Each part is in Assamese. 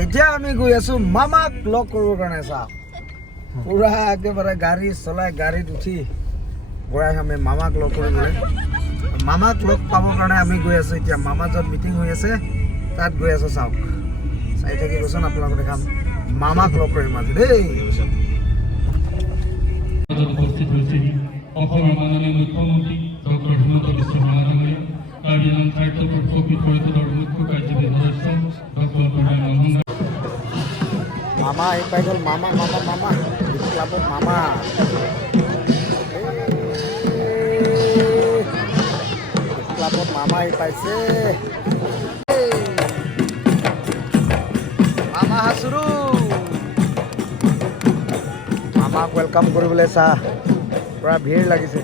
এতিয়া আমি গৈ আছো মামাক লগ কৰিবৰ কাৰণে। চাওক পুৰা একেবাৰে গাড়ী চলাই গাড়ীত উঠি গৈ আমি মামাক লগ কৰিবলৈ। মামাক লগ পাবৰ কাৰণে আমি গৈ আছো এতিয়া। মামা য'ত মিটিং হৈ আছে তাত গৈ আছো। চাওক চাই থাকিবচোন, আপোনালোকে দেখাম মামাক লগ কৰিম আজি দেই। উপস্থিত হৈছে অসমৰ মাননীয় মুখ্যমন্ত্ৰী ডক্টৰ হিমন্ত বিশ্ব শৰ্মা ডাঙৰীয়া, কাৰ্বি-আংলং চাৰিটাপুৰ ফকিৰ পৰিষদৰ মুখ্য কাৰ্যবাহী সদস্য ডক্টৰ প্ৰধান মোহন। মামা আহি পাই গ'ল। মামা মামা মামা ক্লাবত মামা ক্লাবত মামা আহি পাইছে। মামা হাচুৰু মামাক ৱেলকাম কৰিবলৈ চাহ পুৰা ভিৰ লাগিছে।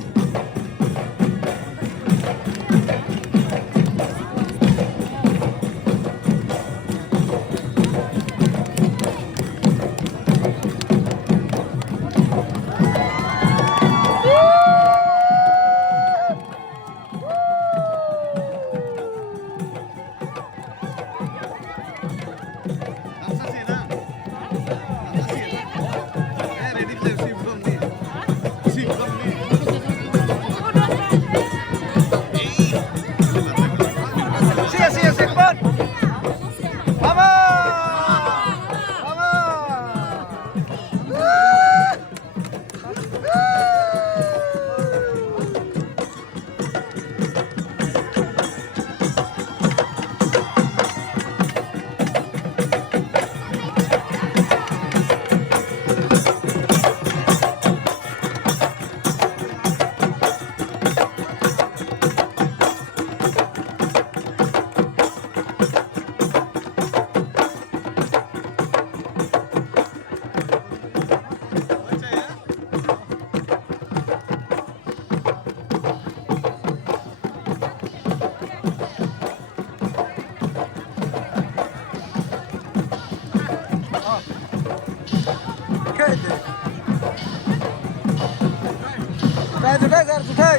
Jutai.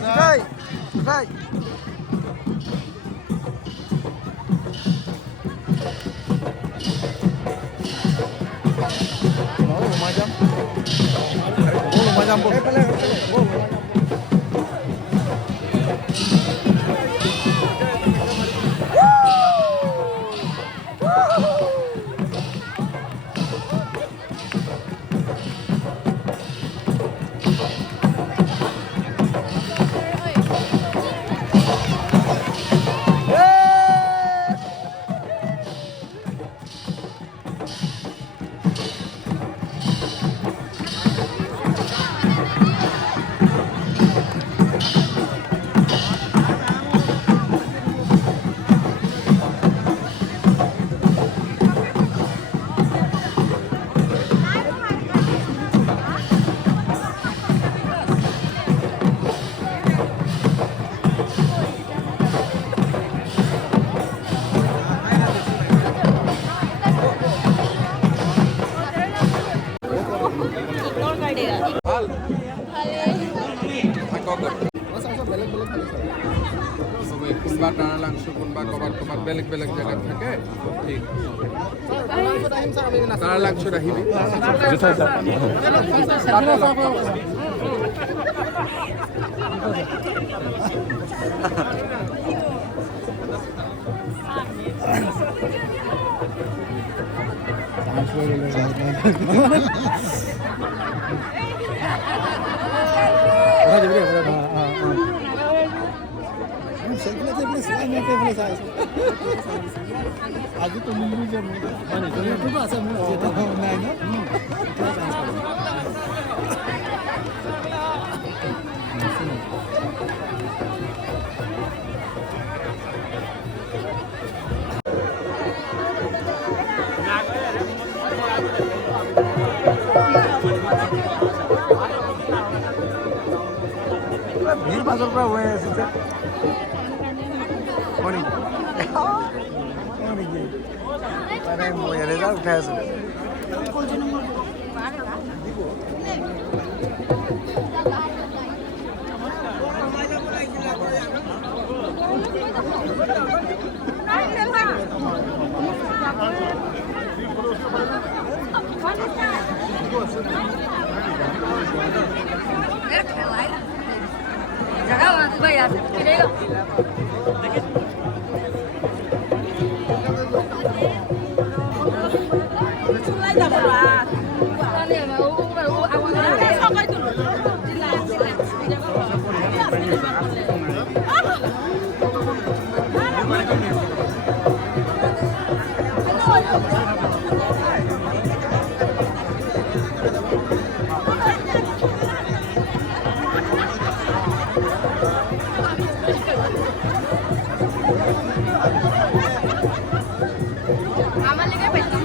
Lumajang po. কোনোবা টানা লাংচ কোনোবা ক'ৰবাত ক'ৰবাত বেলেগ বেলেগ জেগাত থাকে। ঠিক টানা লাংচত আহিবি। আজি তো মুলি যাম মানে তো আছে মোৰ যেটা নাই না ভিৰ মাজৰ পৰা হৈ আছে যে মই ৰেজাল্ট উঠাই আছো। আমাৰ লেগে পেলাম